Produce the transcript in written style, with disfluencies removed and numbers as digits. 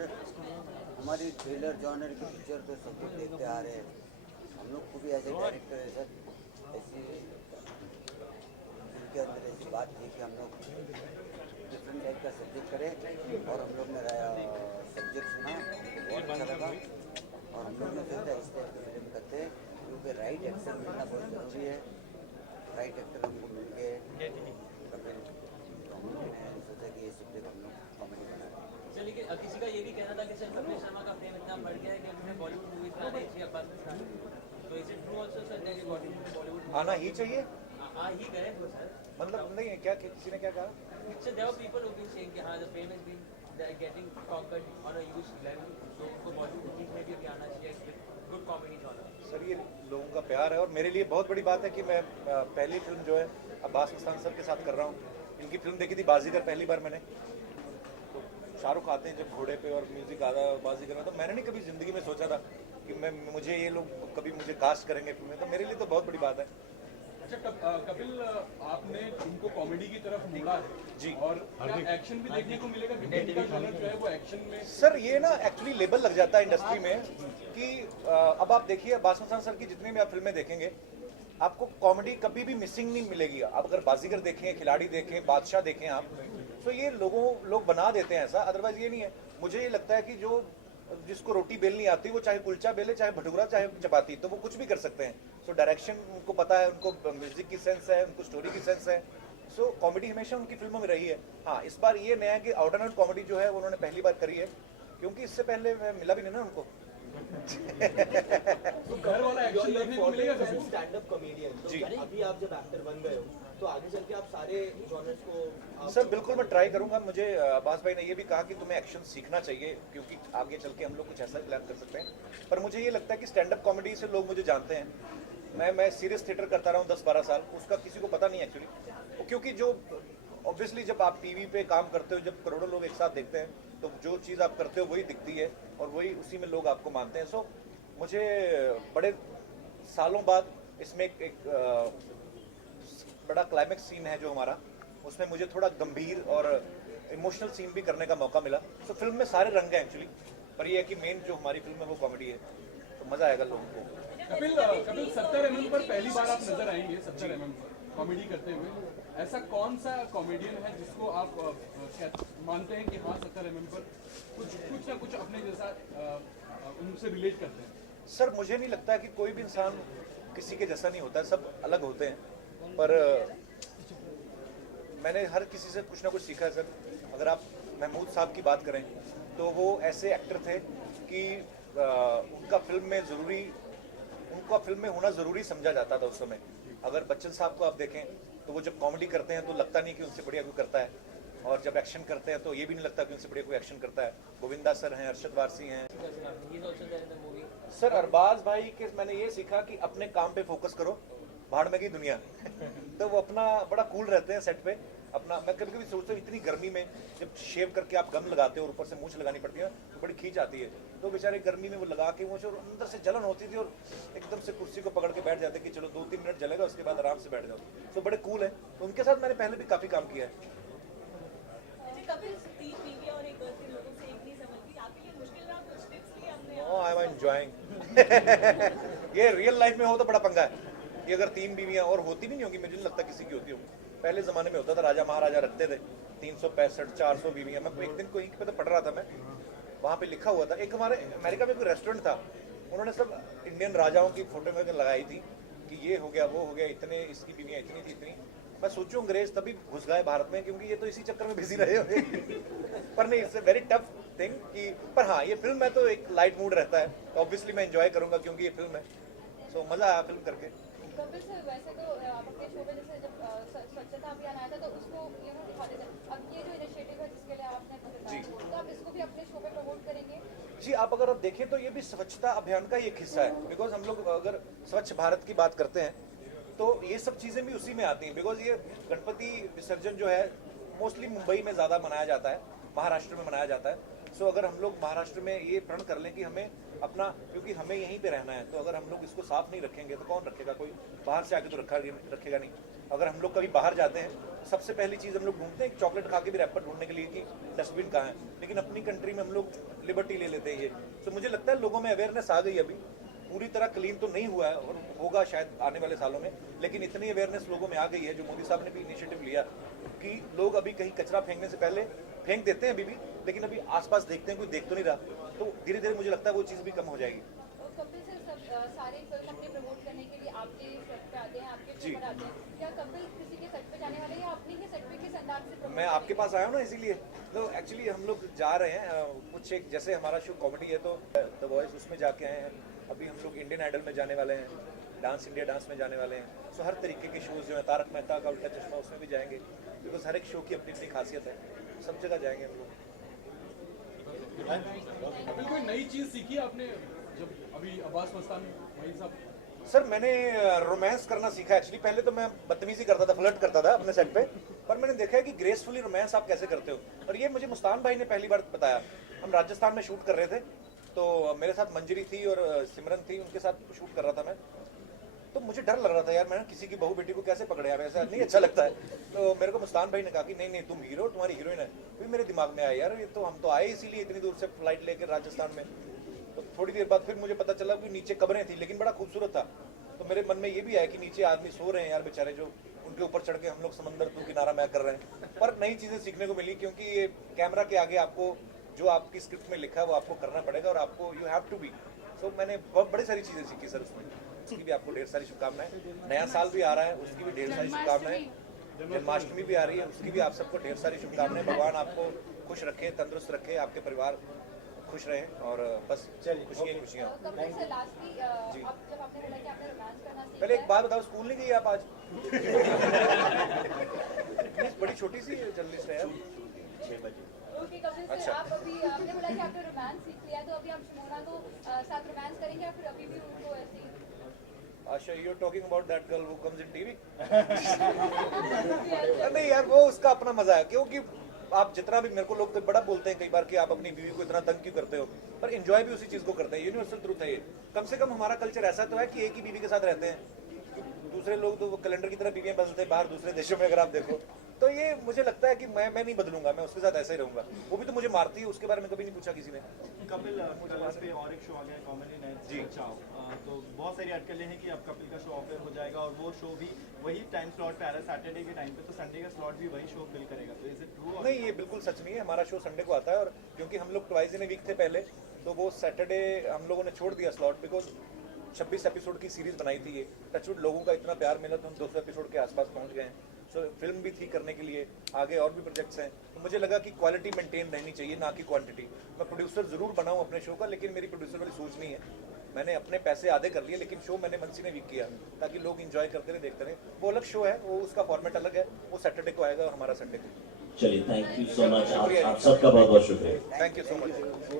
Sir हमारी thriller genre की picture तो सब लोग देखते आ रहे हैं। हम लोग को भी एज ए डायरेक्टर है सर, ऐसी उनके अंदर ऐसी बात थी कि हम लोग डिफरेंट टाइप का सब्जेक्ट करें, और हम लोग ने सब्जेक्ट सुना, हमको बहुत अच्छा लगा, और हम लोग ने सोचा इस टाइप की फिल्म करते हैं, क्योंकि राइट एक्टर मिलना बहुत ज़रूरी है। राइट एक्टर हमको मिल गए कपिल, तो हम लोग ने सोचा कि ये सब्जेक्ट हम लोग कॉमेडी बना दें। चलिए कि किसी का ये भी कहना था कि सर कपिल शर्मा का फेम इतना बढ़ गया है कि उन्हें बॉलीवुड मूवीज में आना चाहिए अब्बास खान। तो is it true also sir that Bollywood आना ही चाहिए, आ ही करें तो सर मतलब नहीं है क्या, किसी ने क्या कहा? Sir there are people who been saying कि हां the fame has been getting conquered on a huge level, so उनको बॉलीवुड मूवीज में भी आना चाहिए, गुड कॉमेडी जॉनर। सर ये लोगों का प्यार है, और मेरे लिए बहुत बड़ी बात है कि मैं पहली फिल्म जो है अब्बास मस्तान सर के साथ कर रहा हूँ। इनकी फिल्म देखी थी बाजीगर पहली बार मैंने, तो शाहरुख आते हैं जब घोड़े पे और म्यूजिक आता है बाजीगर में, तो मैंने नहीं कभी जिंदगी में सोचा था कि मुझे ये लोग कभी मुझे कास्ट करेंगे फिल्म में, तो मेरे लिए तो बहुत बड़ी बात है। अच्छा कपिल, आपने इनको कॉमेडी की तरफ मोड़ा है जी, और क्या एक्शन भी देखने को मिलेगा? क्योंकि इनका जॉनर जो है वो एक्शन में सर ये ना एक्चुअली लेबल लग जाता है इंडस्ट्री में कि अब आप देखिए अब्बास मस्तान सर की जितनी भी आप फिल्में देखेंगे, आपको कॉमेडी कभी भी मिसिंग नहीं मिलेगी। आप अगर बाजीगर देखें, खिलाड़ी देखें, बादशाह देखें आप, तो ये लोग बना देते हैं ऐसा, अदरवाइज ये नहीं है। मुझे ये लगता है कि जिसको रोटी बेलनी आती, वो चाहे कुलचा बेले, चाहे भटूरा, चाहे चपाती, तो वो कुछ भी कर सकते हैं। सो डायरेक्शन उनको पता है, उनको म्यूजिक की सेंस है, उनको स्टोरी की सेंस है। सो कॉमेडी हमेशा उनकी फिल्मों में रही है। हाँ, इस बार ये नया है कि आउट एंड आउट कॉमेडी जो है वो उन्होंने पहली बार करी है, क्योंकि इससे पहले मिला भी नहीं ना उनको। तो घर वाला एक्शन देखने को मिलेगा कभी? स्टैंड अप कॉमेडियन, जी। तो अभी आप जब एक्टर बन गए हो तो आगे चल के आप सारे जॉनर्स को सर बिल्कुल मैं ट्राई करूंगा। मुझे अब्बास भाई ने ये भी कहा कि तुम्हें एक्शन सीखना चाहिए, क्योंकि आगे चल के हम लोग कुछ ऐसा प्लान कर सकते हैं। पर मुझे ये लगता है कि स्टैंड अप कॉमेडी से लोग मुझे जानते हैं। मैं सीरियस थिएटर करता रहा हूँ 10-12 साल, उसका किसी को पता नहीं एक्चुअली, क्योंकि जो ऑब्वियसली जब आप टीवी पे काम करते हो, जब करोड़ों लोग एक साथ देखते हैं, तो जो चीज़ आप करते हो वही दिखती है, और वही उसी में लोग आपको मानते हैं। सो मुझे बड़े सालों बाद इसमें एक बड़ा क्लाइमेक्स सीन है जो हमारा, उसमें मुझे थोड़ा गंभीर और इमोशनल सीन भी करने का मौका मिला। सो फिल्म में सारे रंग हैं एक्चुअली, पर ये है कि मेन जो हमारी फिल्म है वो कॉमेडी है, तो मज़ा आएगा लोगों को। कपिल 70 mm पर पहली बार आप नजर आएंगे, 70 mm पर कॉमेडी करते हुए। ऐसा कौन सा कॉमेडियन है जिसको आप मानते हैं कि हाँ 70 mm पर कुछ ना कुछ अपने जैसा उनसे रिलेट करते हैं? सर मुझे नहीं लगता है कि कोई भी इंसान किसी के जैसा नहीं होता है, सब अलग होते हैं। पर मैंने हर किसी से कुछ ना कुछ सीखा है सर। अगर आप महमूद साहब की बात करें, तो वो ऐसे एक्टर थे कि उनका फिल्म में होना ज़रूरी समझा जाता था उस समय। अगर बच्चन साहब को आप देखें, तो वो जब कॉमेडी करते हैं तो लगता नहीं कि उनसे बढ़िया कोई करता है, और जब एक्शन करते हैं तो ये भी नहीं लगता कि उनसे बढ़िया कोई एक्शन करता है। गोविंदा सर हैं, अरशद वारसी हैं। सर अरबाज भाई के मैंने ये सीखा कि अपने काम पे फोकस करो, भाड़ में की दुनिया। तो वो अपना बड़ा कूल रहते हैं सेट पे अपना। मैं कभी कभी सोचता हूँ इतनी गर्मी में जब शेव करके आप गम लगाते हो और ऊपर से मूंछ लगानी पड़ती है तो बड़ी खींच आती है, तो बेचारे गर्मी में वो लगा के मुझे अंदर से जलन होती थी, और एकदम से कुर्सी को पकड़ के बैठ जाते कि चलो 2-3 मिनट जलेगा, उसके बाद आराम से बैठ जाओ। तो बड़े कूल है, तो उनके साथ मैंने पहले भी काफ़ी काम किया है। I am enjoying. ये रियल लाइफ में हो तो बड़ा पंगा है। ये अगर 3 बीवियां और होती भी नहीं होगी, मुझे नहीं लगता किसी की होती होगी। पहले ज़माने में होता था, राजा महाराजा रखते थे 365-400 बीवियां। मैं एक दिन कोई पे तो पढ़ रहा था, मैं वहाँ पे लिखा हुआ था, एक हमारे अमेरिका में कोई रेस्टोरेंट था, उन्होंने सब इंडियन राजाओं की फोटो में लगाई थी कि ये हो गया, वो हो गया, इतने इसकी बीवियाँ इतनी थी इतनी। मैं सोचूं अंग्रेज तभी घुस गए भारत में, क्योंकि ये तो इसी चक्कर में बिजी रहे होंगे। पर नहीं, it's a very tough thing कि, पर हाँ ये फिल्म में तो एक लाइट मूड रहता है, तो ऑब्वियसली मैं एंजॉय करूंगा क्योंकि ये फिल्म है। सो मज़ा आया फिल्म करके। कपिल सर, वैसे तो आप अपने शो पे जैसे जब स्वच्छता अभियान आया था तो उसको दिखाते थे, अब ये जो इनिशिएटिव है जिसके लिए आपने बताया, तो आप इसको भी अपने शो पे प्रमोट करेंगे? जी, आप अगर आप देखें तो ये भी स्वच्छता अभियान का एक हिस्सा है, बिकॉज हम लोग अगर स्वच्छ भारत की बात करते हैं तो ये सब चीज़ें भी उसी में आती हैं। बिकॉज ये गणपति विसर्जन जो है मोस्टली मुंबई में ज़्यादा मनाया जाता है, महाराष्ट्र में मनाया जाता है, सो अगर हम लोग महाराष्ट्र में ये प्रण कर लें कि हमें अपना, क्योंकि हमें यहीं पे रहना है, तो अगर हम लोग इसको साफ नहीं रखेंगे तो कौन रखेगा? कोई बाहर से आके तो रखेगा नहीं। अगर हम लोग कभी बाहर जाते हैं, सबसे पहली चीज़ हम लोग ढूंढते हैं, चॉकलेट खा के भी रैपर ढूंढने के लिए कि डस्टबिन कहाँ है, लेकिन अपनी कंट्री में हम लोग लिबर्टी ले लेते हैं ये। तो मुझे लगता है लोगों में अवेयरनेस आ गई, अभी पूरी तरह क्लीन तो नहीं हुआ है और होगा शायद आने वाले सालों में, लेकिन इतनी अवेयरनेस लोगों में आ गई है, जो मोदी साहब ने भी इनिशिएटिव लिया कि लोग अभी कहीं कचरा फेंकने से पहले फेंक देते हैं अभी भी, लेकिन अभी आसपास देखते हैं, कोई देख तो नहीं रहा, तो धीरे धीरे मुझे लगता है वो चीज़ भी कम हो जाएगी। कपिल सर, सब सारे फिल्म अपने प्रमोट करने के लिए आपके सेट पे आते हैं, आपके शो पर आते हैं, क्या कपिल किसी के सेट पे जाने वाले हैं या अपने ही सेट पे किस अंदाज से promote मैं आपके पास आया हूँ ना, इसीलिए तो एक्चुअली हम लोग जा रहे हैं कुछ एक, जैसे हमारा शो कॉमेडी है तो द वॉइस उसमें जाके आए हैं, अभी हम लोग इंडियन आइडल में जाने वाले हैं, डांस इंडिया डांस में जाने वाले हैं। सो हर तरीके के शोज़ जो है, तारक मेहता का उल्टा चश्मा उसमें भी जाएंगे, बिकॉज हर एक शो की अपनी अपनी खासियत है, सब जगह जाएंगे हम लोग। कपिल, कोई नई चीज सीखी है आपने जब अभी अब्बास मस्तान वही सब? सर मैंने रोमांस करना सीखा एक्चुअली। पहले तो मैं बदतमीजी करता था, फ्लर्ट करता था अपने सेट पे, पर मैंने देखा है कि ग्रेसफुली रोमांस आप कैसे करते हो, और ये मुझे मुस्तान भाई ने पहली बार बताया। हम राजस्थान में शूट कर रहे थे, तो मेरे साथ मंजरी थी और सिमरन थी, उनके साथ शूट कर रहा था मैं, तो मुझे डर लग रहा था यार, मैं किसी की बहू बेटी को कैसे पकड़े यार, ऐसा नहीं अच्छा लगता है। तो मेरे को मुस्तान भाई ने कहा कि नहीं नहीं तुम हीरो, तुम्हारी हीरोइन है। फिर मेरे दिमाग में आया यार, ये तो हम तो आए इसीलिए इतनी दूर से फ्लाइट लेकर राजस्थान में। तो थोड़ी देर बाद फिर मुझे पता चला कि नीचे कब्रें थी, लेकिन बड़ा खूबसूरत था। तो मेरे मन में ये भी आया कि नीचे आदमी सो रहे हैं यार बेचारे, जो उनके ऊपर चढ़ के हम लोग समंदर तू किनारा मैं कर रहे हैं। पर नई चीज़ें सीखने को मिली, क्योंकि ये कैमरा के आगे आपको जो आपकी स्क्रिप्ट में लिखा है वो आपको करना पड़ेगा, और आपको यू हैव टू बी। सो मैंने बहुत बड़ी सारी चीज़ें सीखी सर उसमें। उसकी भी आपको ढेर सारी शुभकामनाएं। नया साल भी आ रहा है, उसकी भी ढेर सारी शुभकामनाएं। जन्माष्टमी भी आ रही है, उसकी भी आप सबको ढेर सारी शुभकामनाएं। भगवान आपको खुश रखे, तंदुरुस्त रखे, आपके परिवार खुश रहें, और बस खुशियाँ खुशियाँ। कपिल सर, लास्टली अब जब आपने बोला कि आपने रोमांस करना सीखा पहले एक बात बताओ, स्कूल नहीं गई आप आज? बड़ी छोटी सी जर्नलिस्ट है यार। 6 बजे। ओके कपिल सर, अच्छा। आप अभी आपने बोला कि आपने रोमांस सीख लिया, तो अभी आप शिमोना को साथ रोमांस करेंगे या फिर अभी भी उनको ऐसे ही? आशा, you're talking about that girl who comes in TV? नहीं यार, वो उसका अपना मजा है, क्योंकि आप जितना भी, मेरे को लोग बड़ा बोलते हैं कई बार कि आप अपनी बीवी को इतना तंग क्यों करते हो, पर एंजॉय भी उसी चीज को करते हैं। यूनिवर्सल ट्रूथ है ये। कम से कम हमारा कल्चर ऐसा तो है कि एक ही बीवी के साथ रहते हैं। दूसरे लोग तो वो कैलेंडर की तरह बीवियां बदलते हैं बाहर दूसरे देशों में, अगर आप देखो तो। ये मुझे लगता है कि मैं नहीं बदलूंगा, मैं उसके साथ ऐसे ही रहूंगा। वो भी तो मुझे मारती है, उसके बारे में कभी नहीं पूछा किसी ने। कपिल, कलर्स पे और एक शो आ गया है, कॉमेडी नाइट जी। चाओ। तो बहुत सारी अटकलें हैं कि अब कपिल का शो ऑफर हो जाएगा, और वो शो भी वही टाइम स्लॉट पे आ रहा है सैटरडे के टाइम पे, तो संडे का स्लॉट भी वही शो फिल करेगा, तो इज इट ट्रू? नहीं, ये बिल्कुल सच नहीं है। हमारा शो संडे को आता है, और क्योंकि हम लोग ट्वाइस इन ए वीक थे पहले, तो वो सैटरडे हम लोगों ने छोड़ दिया स्लॉट, बिकॉज 26 एपिसोड की सीरीज बनाई थी ये। टचवुड लोगों का इतना प्यार मिला तो हम 200 एपिसोड के आसपास पहुंच गए हैं। सो फिल्म भी थी करने के लिए, आगे और भी प्रोजेक्ट्स हैं, तो मुझे लगा कि क्वालिटी मेंटेन रहनी चाहिए, ना कि क्वांटिटी। मैं प्रोड्यूसर जरूर बनाऊं अपने शो का, लेकिन मेरी प्रोड्यूसर वाली सोच नहीं है। मैंने अपने पैसे आधे कर लिए, लेकिन शो मैंने मनसी ने वीक किया ताकि लोग एंजॉय करते रहे, देखते रहे। वो अलग शो है, वो उसका फॉर्मेट अलग है, वो सैटरडे को आएगा और हमारा संडे को। चलिए, थैंक यू सो मच। आप सबका बहुत बहुत शुक्रिया। Thank you so much.